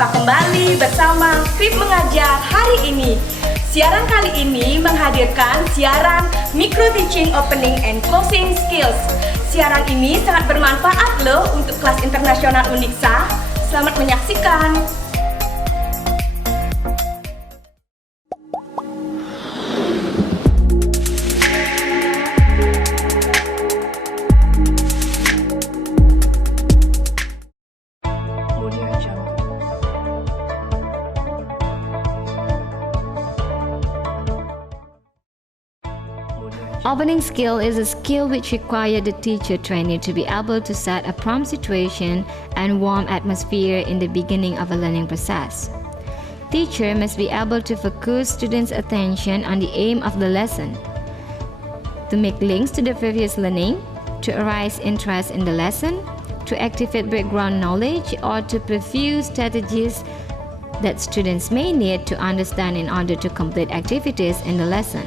Berjumpa kembali bersama FIP Mengajar hari ini. Siaran kali ini menghadirkan siaran Micro Teaching Opening and Closing Skills. Siaran ini sangat bermanfaat loh untuk kelas internasional Uniksa. Selamat menyaksikan. Opening skill is a skill which requires the teacher trainee to be able to set a prompt situation and warm atmosphere in the beginning of a learning process. Teacher must be able to focus students' attention on the aim of the lesson, to make links to the previous learning, to arouse interest in the lesson, to activate background knowledge, or to pursue strategies that students may need to understand in order to complete activities in the lesson.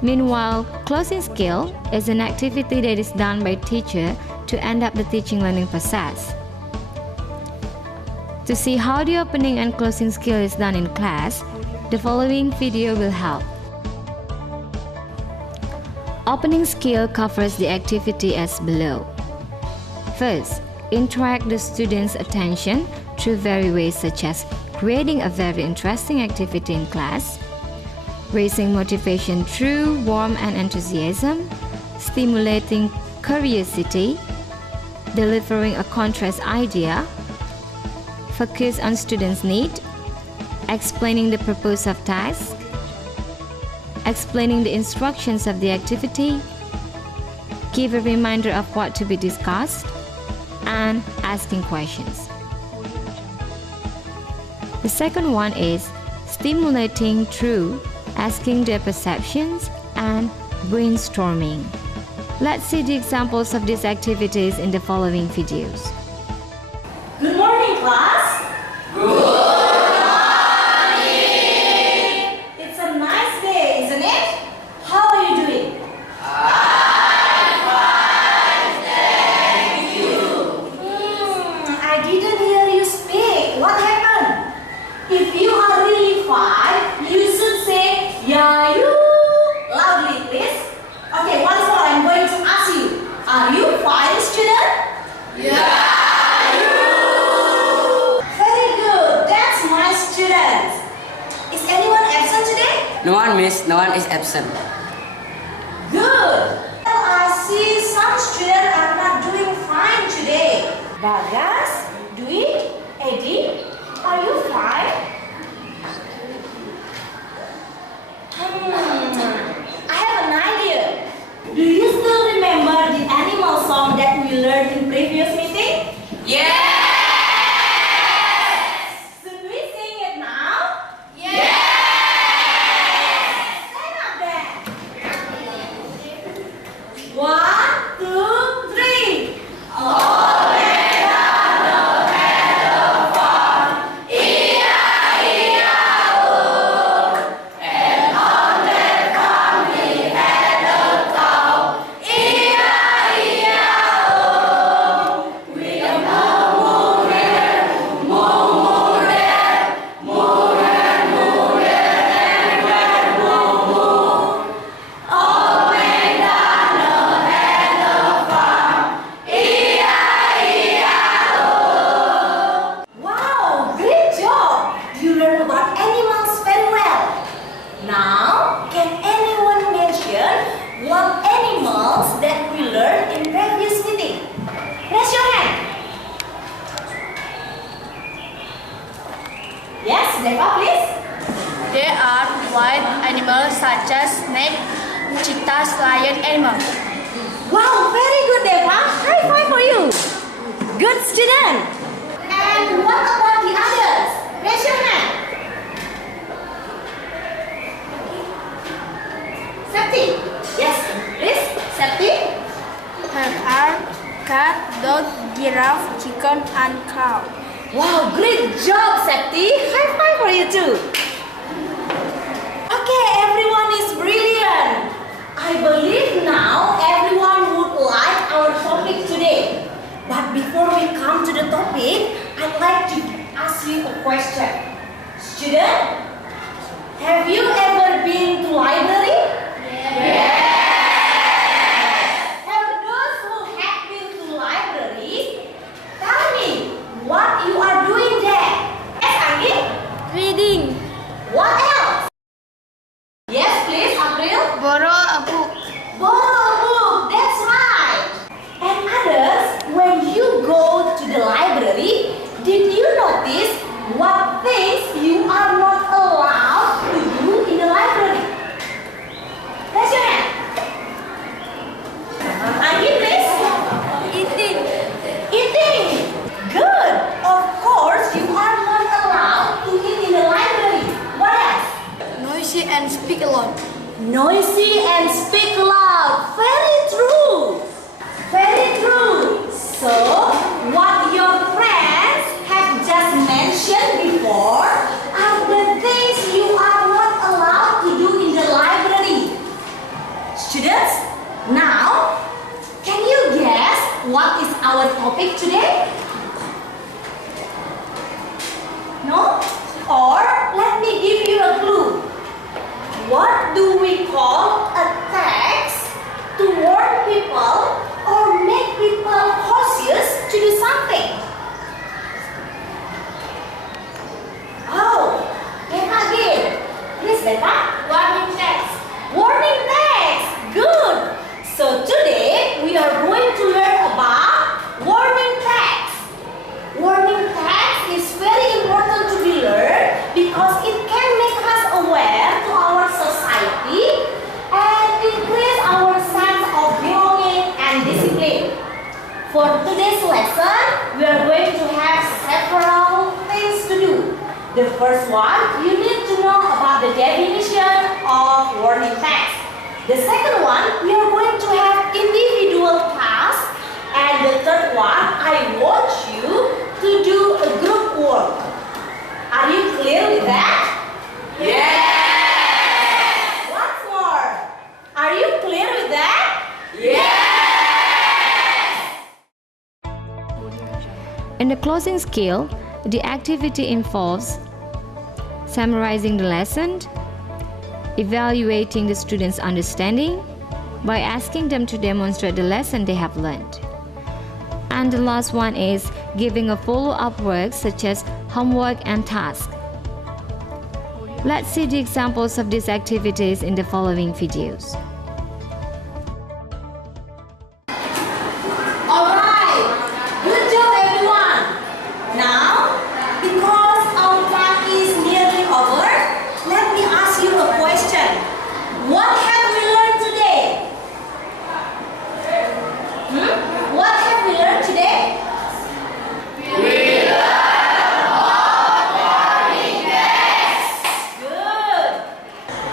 Meanwhile, closing skill is an activity that is done by teacher to end up the teaching learning process. To see how the opening and closing skill is done in class, the following video will help. Opening skill covers the activity as below. First, interact the students' attention through various ways such as creating a very interesting activity in class, raising motivation through warmth and enthusiasm, stimulating curiosity, delivering a contrast idea, focus on students' need, explaining the purpose of task, explaining the instructions of the activity, give a reminder of what to be discussed, and asking questions. The second one is stimulating through asking their perceptions and brainstorming. Let's see the examples of these activities in the following videos. Good morning, class. Good morning. It's a nice day, isn't it? How are you doing? I'm fine, thank you. I didn't hear you speak. What happened? If you are really fine, you should say, "Yeah, you." Loudly, please. Okay, once more, I'm going to ask you. Are you fine, student? Yeah, you. Very good. That's my students. Is anyone absent today? No one, miss. No one is absent. Good. Well, I see some students are not doing fine today. Bagas, Dwi, Eddie, are you fine? I have an idea. Do you still remember the animal song that we learned in previous meeting? Yes! Should we sing it now? Yes! Stand up then. 1, 2, 3. Wow, great job! You learned about animals very well. Now, can anyone mention what animals that we learned in previous meeting? Raise your hand. Yes, Deva, please. There are wild animals such as snake, cheetahs, lion, animal. Wow, very good, Deva. High five for you. Good student. And what about the others? Raise your hand. Septi. Yes, please. Septi. There are cat, dog, giraffe, chicken, and cow. Wow, great job, Septi. High five for you too. Okay, everyone is brilliant. I believe now everyone would like our topic today. But before we come to the topic, I'd like to ask you a question. Student, have you ever been to library? Yes. For those who have been to library, tell me what you are doing there. Yes, Angin? Reading. What else? Yes, please, April. Borrow a book. Borrow a book, that's right. And others, when you go to the library, did you notice what things you are not allowed to do in the library? Raise your hand. Angin, please. Eating. Eating. Good. Of course, you are not allowed to eat in the library. What else? Noisy and speak a lot. Noisy and speak loud. Very true. Very true. So, what your friends have just mentioned before are the things you are not allowed to do in the library. Students, now, can you guess what is our topic today? No? Or, let me give you a clue. What do we call a text to warn people or make people cautious to do something? Oh, Beta again. Please, Beta. Warning text. Warning text. Good. So today we are going to learn about warning text. Warning text is very important to be learned because it can make us aware to our society and increase our sense of belonging and discipline. For today's lesson, we are going to have several things to do. The first one, you need to know about the definition of warning text. The second one, we are going to have individual tasks. And the third one, I want you to do a group work. Are you clear with that? Yes! Once more. Are you clear with that? Yes! In the closing skill, the activity involves summarizing the lesson, evaluating the students' understanding by asking them to demonstrate the lesson they have learned. And the last one is giving a follow-up work such as homework and task. Let's see the examples of these activities in the following videos. Alright, good job everyone. Now, because our time is nearly over, let me ask you a question. What have we learned today? What have we learned today? Good.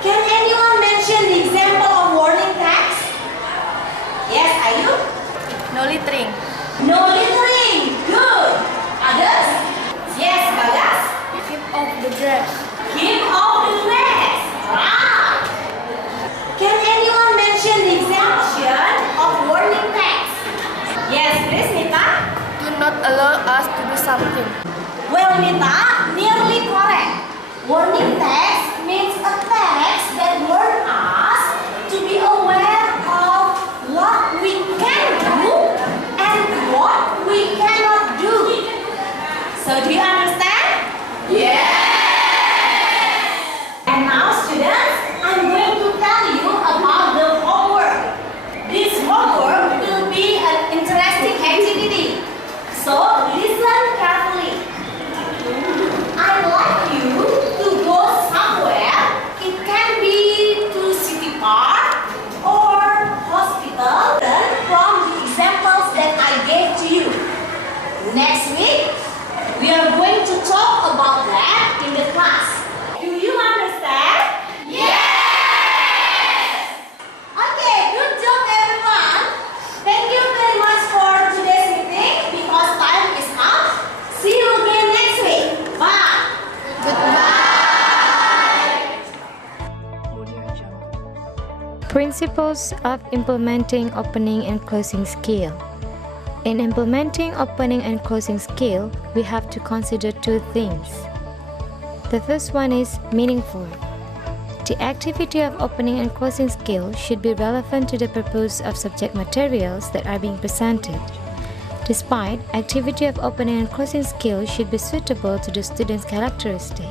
Can anyone mention the example of warning text? Yes, are you? No littering. No littering. Good. Others? Yes, Bagas. Keep off the grass. Keep off the grass. Right. Can anyone mention the exemption of warning text? Yes, please, Nita. Do not allow us to do something. Well, Nita, nearly correct. Warning text means a text that warns us to be aware of what we can do and what we cannot do. So, do you understand? Yes! And now, students, I'm going to tell you about the homework. This homework will be an interesting activity. So, listen carefully. I'd like you to go somewhere. It can be to city park or hospital. Learn from the examples that I gave to you. Next week, we are going to talk about that in the class. Do you understand? Yes! Okay, good job everyone. Thank you very much for today's meeting because time is up. See you again next week. Bye. Goodbye. Principles of implementing opening and closing skill. In implementing opening and closing skill, we have to consider two things. The first one is meaningful. The activity of opening and closing skill should be relevant to the purpose of subject materials that are being presented. Despite, activity of opening and closing skill should be suitable to the student's characteristic.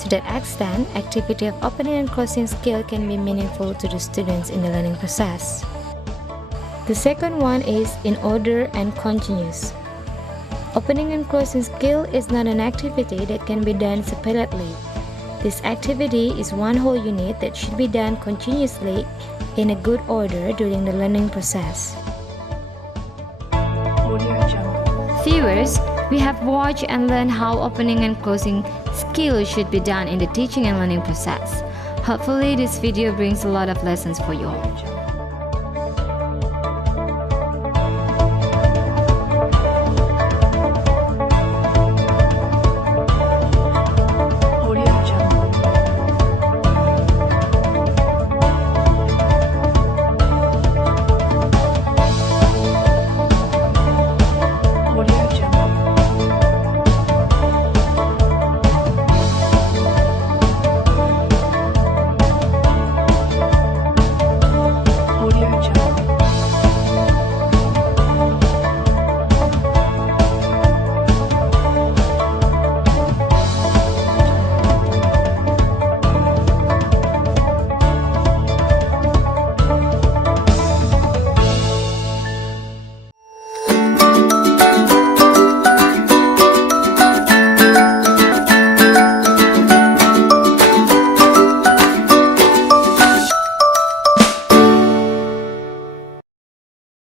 To that extent, activity of opening and closing skill can be meaningful to the students in the learning process. The second one is in order and continuous. Opening and closing skill is not an activity that can be done separately. This activity is one whole unit that should be done continuously in a good order during the learning process. Viewers, we have watched and learned how opening and closing skills should be done in the teaching and learning process. Hopefully this video brings a lot of lessons for you all.